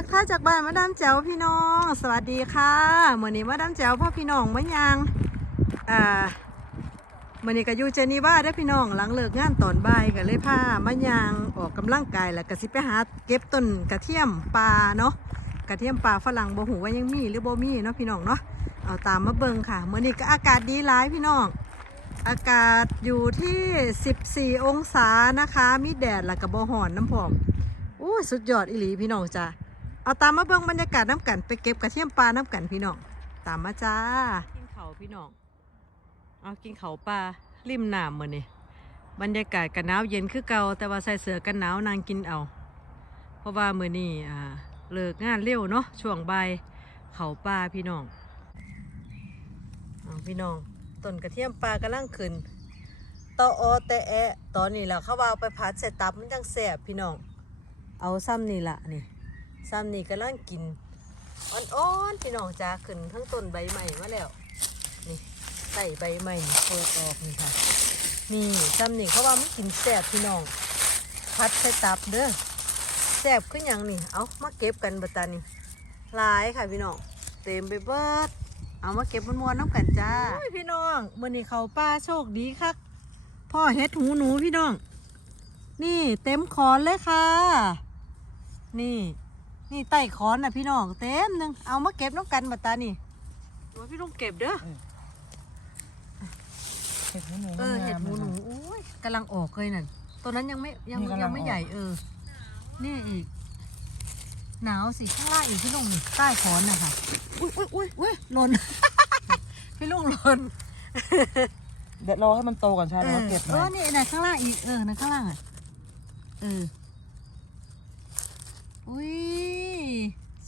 ทักทายจากบ้านมาดามแจ๋วพี่น้อง สวัสดีค่ะมื่อนี้มาดามแจ๋วพ่อพี่น้องมะยังอ่ามื่อนี้ก็อยู่เจนีว่าได้พี่น้องหลังเลิกงานตอนบ่ายก็เลยพามะยางออกกำลังกายแล้วก็สิไปหาเก็บต้นกระเทียมปลาเนาะกระเทียมปลาฝรั่งบ่หูว่ายังมีหรือบ่มีเนาะพี่น้องเนาะเอาตามมาเบิ่งค่ะมื่อนี้ก็อากาศดีหลายพี่น้องอากาศอยู่ที่ 14 องศานะคะ มีแดดแล้วก็บ่ฮ้อนน้ำพร้อมอู้สุดยอดอีหลีพี่น้องจ้า เอาตามมาเบิ่งบรรยากาศน้ำกันไปเก็บกระเทียมปลาน้ำกันพี่น้องตามมาจ้า กินเขาพี่น้องเอากินเขาปลาริมน้ำมือนี่บรรยากาศกันหนาวเย็นคือเก่าแต่ว่าใส่เสื้อกันหนาวนางกินเอา เพราะว่ามือนี่อ่าเลิกงานเร็วเนาะช่วงบ่ายเขาปลาพี่น้องอพี่น้องต้นกระเทียมปลากำลังขึ้นตออแต่แอะตอนนี้แหละเขาว่าเอาไปผัดใส่ตับมันจังแสบพี่น้อง เอาซ้ำนี่ละนี่ ซ้ำนี่กำลังกินอ่อนๆพี่น้องจ้าขึ้นทั้งต้นใบใหม่มาแล้ว นี่ใส่ใบใหม่เปิดออกนี่ค่ะ นี่ซ้ำนี่เขาว่ามันกินแซ่บพี่น้อง พัดใส่ตับเด้อแซ่บขึ้นอย่างนี่ เอามาเก็บกันบัตานี่หลายค่ะพี่น้อง เต็มไปเบิด เอามาเก็บมันมวนๆน้ำกันจ้าพี่น้องมื่อนี้เขาป้าโชคดีคักพ่อเฮ็ดหูหนูพี่น้อง นี่เต็มขอนเลยค่ะ นี่ นี่ไต่ขอนนะพี่น้องเต็มหนึ่งเอามาเก็บน้องกันบัดตานี่ว่าพี่ลุงเก็บเด้อเห็ดหูหนูเออเห็ดหมูหนูงามๆอุ้ยกำลังออกเลยนั่นตัวนั้นยังไม่ยังนี่กำลังยังไม่ออกใหญ่เออ นี่อีก หนาวสิข้างล่างอีกพี่ลุงนี่ใต้ขอนนะคะอุ้ยอุ้ยอุ้ยอุ้ยหล่นพี่ลุงหล่นเดี๋ยวรอให้มันโตก่อนใช่เอแล้วอเก็บเอมาอนี่นะข้างล่างอีกเออนะข้างล่างอะเอออุ้ย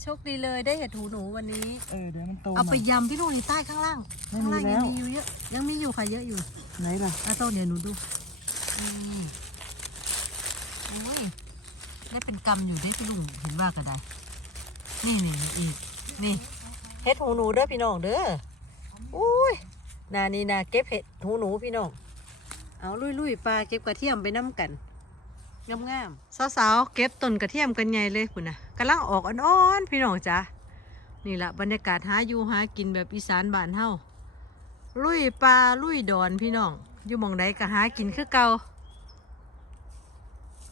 โช คดีเลยได้เห็ดหูหนูวันนี้ เออเดี๋ยวมันโตเอาไปหน่ยยำพี่ลุงนี่ใต้ข้างล่างไม่ข้างมีล่างแล้ยังวมีอยู่เยอะ ยังมีอยู่ค่ะเยอะอยู่ไหนล่ะอาโต้เดี๋ยวหนูดูนี่โอ้ยได้เป็นกำอยู่ได้พี่ลุงเห็นว่าก็ได้นี่นี่นี่อีกนี่เห็ดหูหนูเด้อพี่น้องเด้ออุ้ยนานี่นาเก็บเห็ดหูหนูพี่น้อง เอาลุยลุยๆปลาเก็บกระเทียมไปน้ำกัน งามงามสาวๆเก็บต้นกระเทียมกันใหญ่เลยคุณนะกำลังออกอ่อนๆพี่น้องจ้ะนี่แหละบรรยากาศหาอยู่หากินแบบอีสานบ้านเฮาลุยปลาลุยดอนพี่น้องอยู่มองใดก็หากินคือเก่า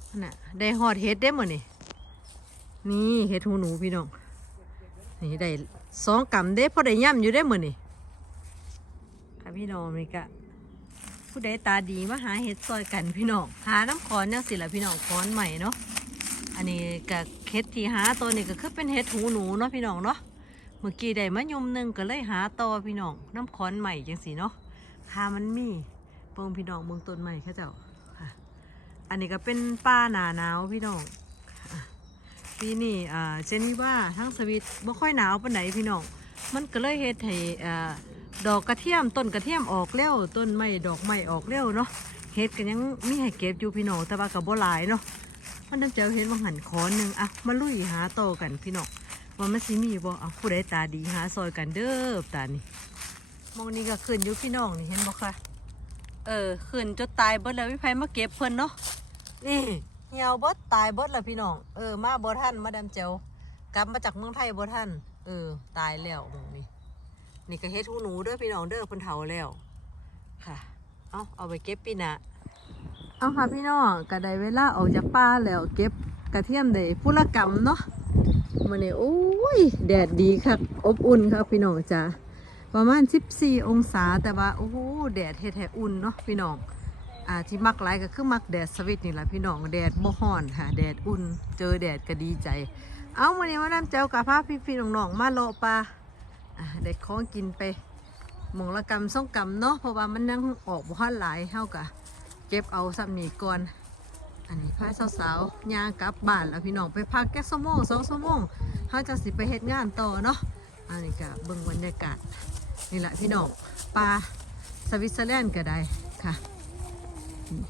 นั่นน่ะได้หอดเห็ดได้หมดนี่นี่เห็ดหูหนูพี่น้องนี่ได้สองกำได้พอได้ย่ำอยู่ได้หมดนี่ค่ะพี่น้องนี่กะ ผู้ใดตาดีมาหาเห็ดซอยกันพี่น้องหาน้ำขอนยังสิละพี่น้องขอนใหม่เนาะอันนี้กับเห็ดที่หาตัวนี้ก็คือเป็นเห็ดหูหนูเนาะพี่น้องเนาะเมื่อกี้ได้มะยมหนึ่งก็เลยหาต่อพี่น้องน้ำค้อนใหม่จังสีเนาะหามันมีเปิงพี่น้องเมืองต้นใหม่ข้าเจ้าค่ะ อันนี้ก็เป็นป้าหนาหนาวพี่น้องปีนี้อ่าเจนี่ว่าทั้งสวิตบ่ค่อยหนาวปานไหนพี่น้องมันก็เลยเฮ็ดให้อ่า ดอกกระเทียมต้นกระเทียมออกเร็วต้นไม้ดอกไม้ออกเร็วเนาะเฮ็ดกันยังมีให้เก็บอยู่พี่น้องแต่ว่ากับบ่หลายเนาะมันน้ำเจ้าเห็นว่าหันคอนหนึ่งอะมาลุยหาโตกันพี่น้องว่ามันสิมีบ่เอาผู้ใดตาดีหาซอยกันเด้อตานี่มองนี่ก็ขึ้นอยู่พี่น้องนี่เห็นบ่คะเออขึ้นจนตายเบิดแล้ววิไผมาเก็บเพิ่นเนาะนี่เหี่ยวบดตายบดแล้วพี่น้องเออมาบ่ทันมาดามเจียวกลับมาจากเมืองไทยบ่ทันเออตายแล้วหมองนี่ นี่ก็เฮ็ดหูหนูเด้อพี่น้องเด้อเพิ่นเฒ่าแล้วค่ะ เอาเอาไปเก็บปีน้าเอาค่ะพี่น้องก็ได้เวลาออกจากป่าแล้วเก็บกระเทียมได้พุละกำเนาะมันนี่โอ้ยแดดดีครับอบอุ่นครับพี่น้องจ้าประมาณ 14 องศาแต่ว่าโอ้โหแดดเฮ็ดให้อุ่นเนาะพี่น้องอ่าที่มักหลายก็คือมักแดดสวิตนี่แหละพี่น้องแดดบ่ฮ้อนค่ะแดดอุ่น เจอแดดก็ดีใจ เอาวันนี้มาดาเจ้ากับพาพี่ๆน้องๆมาเลาะปลา อ่าได้ของกินไปหมองละกำส่องกำเนาะเพราะว่ามันยังออกบ่ทันหลายเฮากะเก็บเอาซ้ำนี้ก่อนอันนี้พาสาวๆย่างกลับบ้านแล้วพี่น้องไปพักแค่ชั่วโมงสองชั่วโมงเขาจะสิไปเฮ็ดงานต่อเนาะอันนี้ก็เบิ่งบรรยากาศนี่แหละพี่น้องปลาสวิตเซอร์แลนด์ก็ได้ค่ะ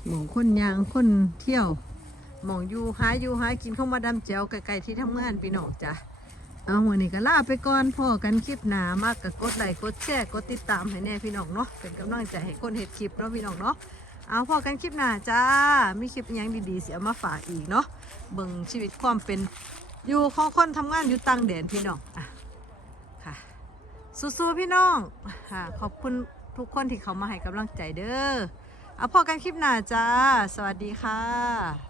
หมองคนยางคนเที่ยวหมองอยู่หาอยู่หากินเข้ามาดำแจวไกลๆที่ทำงานพี่น้องจ้ะ เอาวันนี้ก็ลาไปก่อนพอกันคลิปหนามากกับกดไลค์กดแชร์กดติดตามให้แน่พี่น้องเนาะเป็นกำลังใจให้คนเห็ดคลิปเนาะพี่น้องเนาะเอาพอกันคลิปหน้าจ้ามีคลิปยังดีๆเสียมาฝากอีกเนาะเบิ่งชีวิตความเป็นอยู่ของคนทำงานอยู่ต่างแดนพี่น้องอะค่ะสู้ๆพี่น้องค่ะขอบคุณทุกคนที่เขามาให้กำลังใจเด้อเอาพอกันคลิปหน้าจ้า สวัสดีค่ะ